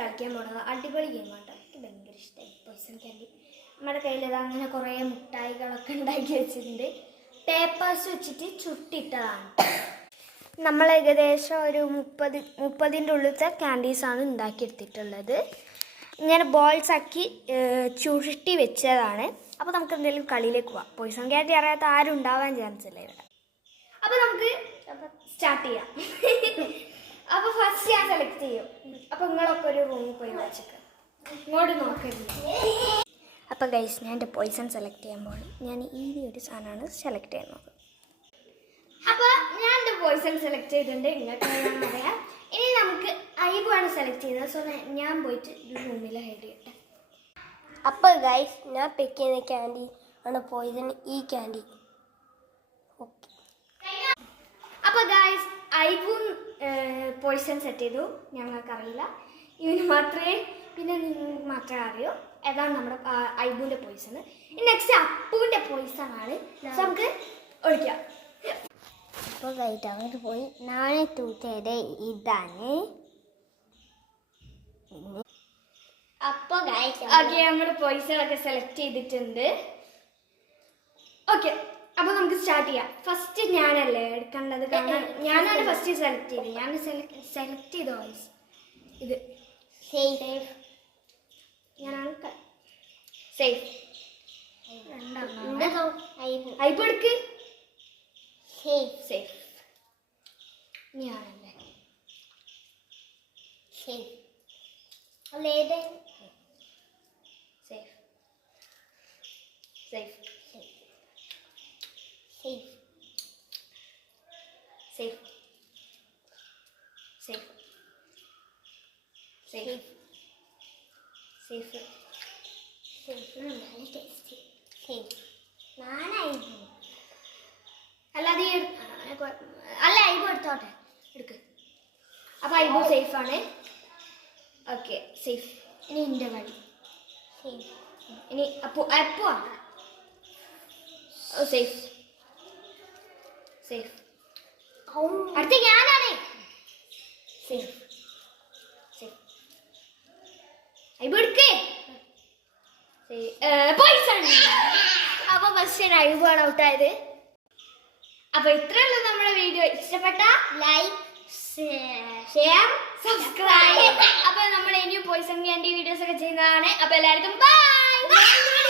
കളിക്കാൻ പോണത് അടിപൊളി ഗെയിമാണ്. എനിക്ക് ഭയങ്കര ഇഷ്ടമായി പോയിസൺ ക്യാൻഡി. നമ്മുടെ കയ്യിൽ അങ്ങനെ കുറേ മുട്ടായികളൊക്കെ ഉണ്ടാക്കി വെച്ചിട്ടുണ്ട്. പേപ്പേഴ്സ് വെച്ചിട്ട് ചുട്ടിട്ടതാണ്. നമ്മൾ ഏകദേശം ഒരു 30-ൻ്റെ ഉള്ളിലത്തെ ക്യാൻഡീസാണ് ഉണ്ടാക്കിയെടുത്തിട്ടുള്ളത്. ഇങ്ങനെ ബോൾസ് ആക്കി ചുരുട്ടി വെച്ചതാണ്. അപ്പോൾ നമുക്ക് എന്തെങ്കിലും കളിയിലേക്ക് പോവാം. പോയിസൺ ക്യാൻഡി അറിയാത്ത ആരും ഉണ്ടാവാൻ ചാൻസ് ഇല്ല ഇവിടെ. അപ്പോൾ നമുക്ക് സ്റ്റാർട്ട് ചെയ്യാം. അപ്പോൾ ഫസ്റ്റ് ഞാൻ സെലക്ട് ചെയ്യും. അപ്പോൾ നിങ്ങളൊക്കെ ഒരു റൂമിൽ പോയി വായിച്ചേക്കാം, ഇങ്ങോട്ട് നോക്കരുത്. അപ്പോൾ ഗൈസ്, ഞാൻ എൻ്റെ പോയിസൺ സെലക്ട് ചെയ്യുമ്പോൾ ഞാൻ ഈ ഒരു സാധനമാണ് സെലക്ട് ചെയ്യുന്നത്. അപ്പോൾ ഞാൻ എൻ്റെ പോയിസൺ സെലക്ട് ചെയ്തിട്ടുണ്ട്, നിങ്ങൾക്ക് അറിയാം. ഇനി നമുക്ക് ഐബുവാണ് സെലക്ട് ചെയ്യുന്നത്. സോ ഞാൻ പോയിട്ട് ഒരു റൂമിൽ ഹൈഡ് ചെയ്യട്ടെ. അപ്പോൾ ഗൈസ്, ഞാൻ പിക്ക് ചെയ്യുന്ന ക്യാൻഡി ആണ് പോയിസൺ ഈ ക്യാൻഡി. ഓക്കെ. അപ്പോൾ ഗൈസ്, ഐബും പോയിസൺ സെറ്റ് ചെയ്തു. ഞങ്ങൾക്കറിയില്ല, ഇവന് മാത്രമേ പിന്നെ നിങ്ങൾക്ക് മാത്രമേ അറിയൂ ഏതാണ് നമ്മുടെ ഐബുവിൻ്റെ പോയിസൺ. നെക്സ്റ്റ് അപ്പുവിൻ്റെ പോയിസൺ ആണ്. സോ നമുക്ക് ഒഴിക്കാം. അപ്പോൾ ഗൈസ്, അങ്ങോട്ട് പോയി നാളെ തൂത്തയുടെ ഇതാണ്. അപ്പോൾ ഗൈസ്, ഓക്കെ, നമ്മൾ പോയിസൺ ഒക്കെ സെലക്ട് ചെയ്തിട്ടുണ്ട്. ഓക്കെ, അപ്പോൾ നമുക്ക് സ്റ്റാർട്ട് ചെയ്യാം. ഫസ്റ്റ് ഞാനല്ലേ എടുക്കേണ്ടത്, കാരണം ഞാനാണ് ഫസ്റ്റ് സെലക്ട് ചെയ്തത്. ഞാൻ സെലക്ട് ചെയ്ത വോയിസ് ഇത് സേഫ്. ഞാനാണ് സേഫ്. ഐബു എടുക്ക്. സേഫ്. ഞാനല്ലേ സേഫ്. അല്ലേത് safe. Safe. Safe. Safe. Safe. Safe. Safe. Safe നല്ല ടേസ്റ്റ്. സേഫ്. ഞാനായിരുന്നു. അല്ലാതെ അല്ല, ഐബു എടുത്തോട്ടെ, എടുക്ക്. അപ്പോൾ ഐബു സേഫാണ്. Okay, safe. ഇനി എൻ്റെ വഴി. സേഫ്. ഇനി അപ്പുവാണ്. ഓ, സേഫ്. സേഫ്. അടുത്ത ഞാനാണ്. സേഫ്. സേഫ്. ഐബു എടുക്കേ. പോയിസൺ. അപ്പോൾ ഫസ്റ്റ് ഐബുവാണ് ഔട്ടായത്. അപ്പോൾ ഇത്രയുള്ള നമ്മുടെ വീഡിയോ. ഇഷ്ടപ്പെട്ട ലൈക്ക്, ഷെയർ, സബ്സ്ക്രൈബ്. അപ്പോൾ നമ്മൾ ഇനിയും പോയിസൺ ക്യാൻഡി വീഡിയോസ് ഒക്കെ ചെയ്യുന്നതാണ്. അപ്പോൾ എല്ലാവർക്കും ബൈ.